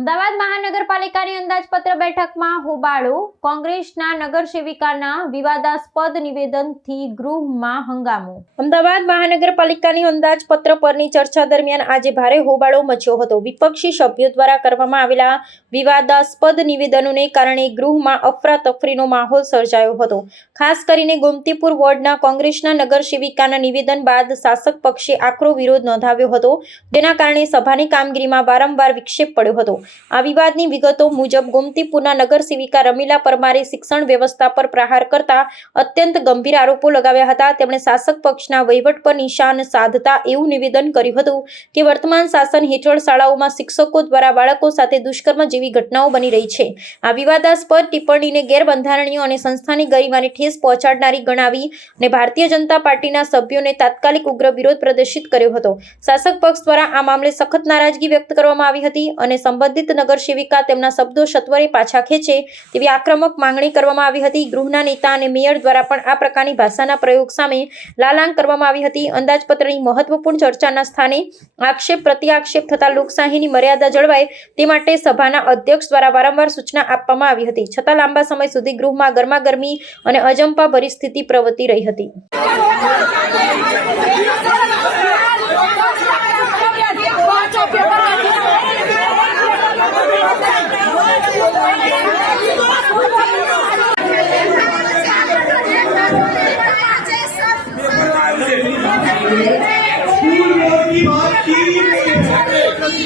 અમદાવાદ મહાનગરપાલિકાની અંદાજપત્ર બેઠકમાં હોબાળો. કોંગ્રેસના નગરસેવિકાના વિવાદાસ્પદ નિવેદનથી ગૃહમાં હંગામો. અમદાવાદ મહાનગરપાલિકાની અંદાજપત્ર પરની ચર્ચા દરમિયાન આજે ભારે હોબાળો મચ્યો હતો. વિપક્ષી સભ્યો દ્વારા કરવામાં આવેલા વિવાદાસ્પદ નિવેદનોને કારણે ગૃહમાં અફરાતફરીનો માહોલ સર્જાયો હતો. ખાસ કરીને ગોમતીપુર વોર્ડના કોંગ્રેસના નગરસેવિકાના નિવેદન બાદ શાસક પક્ષે આકરો વિરોધ નોંધાવ્યો હતો. જેના કારણે સભાની કામગીરીમાં વારંવાર વિક્ષેપ પડ્યો હતો. આ વિવાદની વિગતો મુજબ ગોમતીપુરના નગર સેવિકા રમીલા પરમારે શિક્ષણ વ્યવસ્થા પર પ્રહાર કરતા અત્યંત ગંભીર આરોપો લગાવ્યા હતા. તેમણે શાસક પક્ષના વહીવટ પર નિશાન સાધતા એવું નિવેદન કર્યું હતું કે વર્તમાન શાસન હેઠળ શાળાઓમાં શિક્ષકો દ્વારા બાળકો સાથે દુષ્કર્મ જેવી ઘટનાઓ બની રહી છે. આ વિવાદાસ્પદ ટિપ્પણીને ગેરબંધારણીય અને સંસ્થાની ગરિમાને ઠેસ પહોંચાડનારી ગણાવી અને ભારતીય જનતા પાર્ટીના સભ્યોને તાત્કાલિક ઉગ્ર વિરોધ પ્રદર્શિત કર્યો હતો. શાસક પક્ષ દ્વારા આ મામલે સખત નારાજગી વ્યક્ત કરવામાં આવી હતી અને સંબંધિત નગર સેવિકા તેમના શબ્દો સત્વરે પાછા ખેંચે તેવી આક્રમક માંગણી કરવામાં આવી હતી. ગૃહના નેતા અને મેયર દ્વારા પણ આ પ્રકારની ભાષાના પ્રયોગ સામે લાલાંગ કરવામાં આવી હતી. અંદાજપત્રની મહત્વપૂર્ણ ચર્ચાના સ્થાને આક્ષેપ પ્રતિ આક્ષેપ થતા લોકશાહીની મર્યાદા જળવાય તે માટે સભાના અધ્યક્ષ દ્વારા વારંવાર સૂચના આપવામાં આવી હતી. છતાં લાંબા સમય સુધી ગૃહમાં ગરમાગરમી અને અજંપા સ્થિતિ પ્રવર્તી રહી હતી.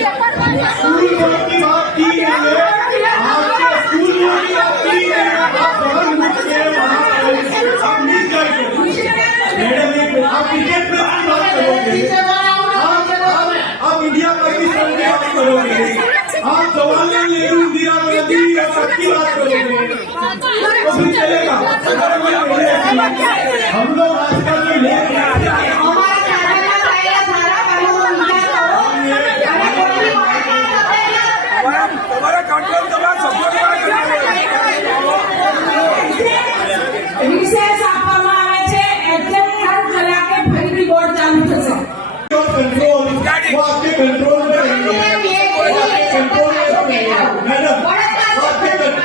स्कूल बोर्ड की बात की आपके स्कूल बोर्ड की बात की वहाँ आप मैडम आप बात करोगे आप इंडिया पाकिस्तान की बात करोगे आप जवाहरलाल नेहरू इंदिरा गांधी या सबकी बात करोगे तो फिर चलेगा हम लोग आजकल जो लेख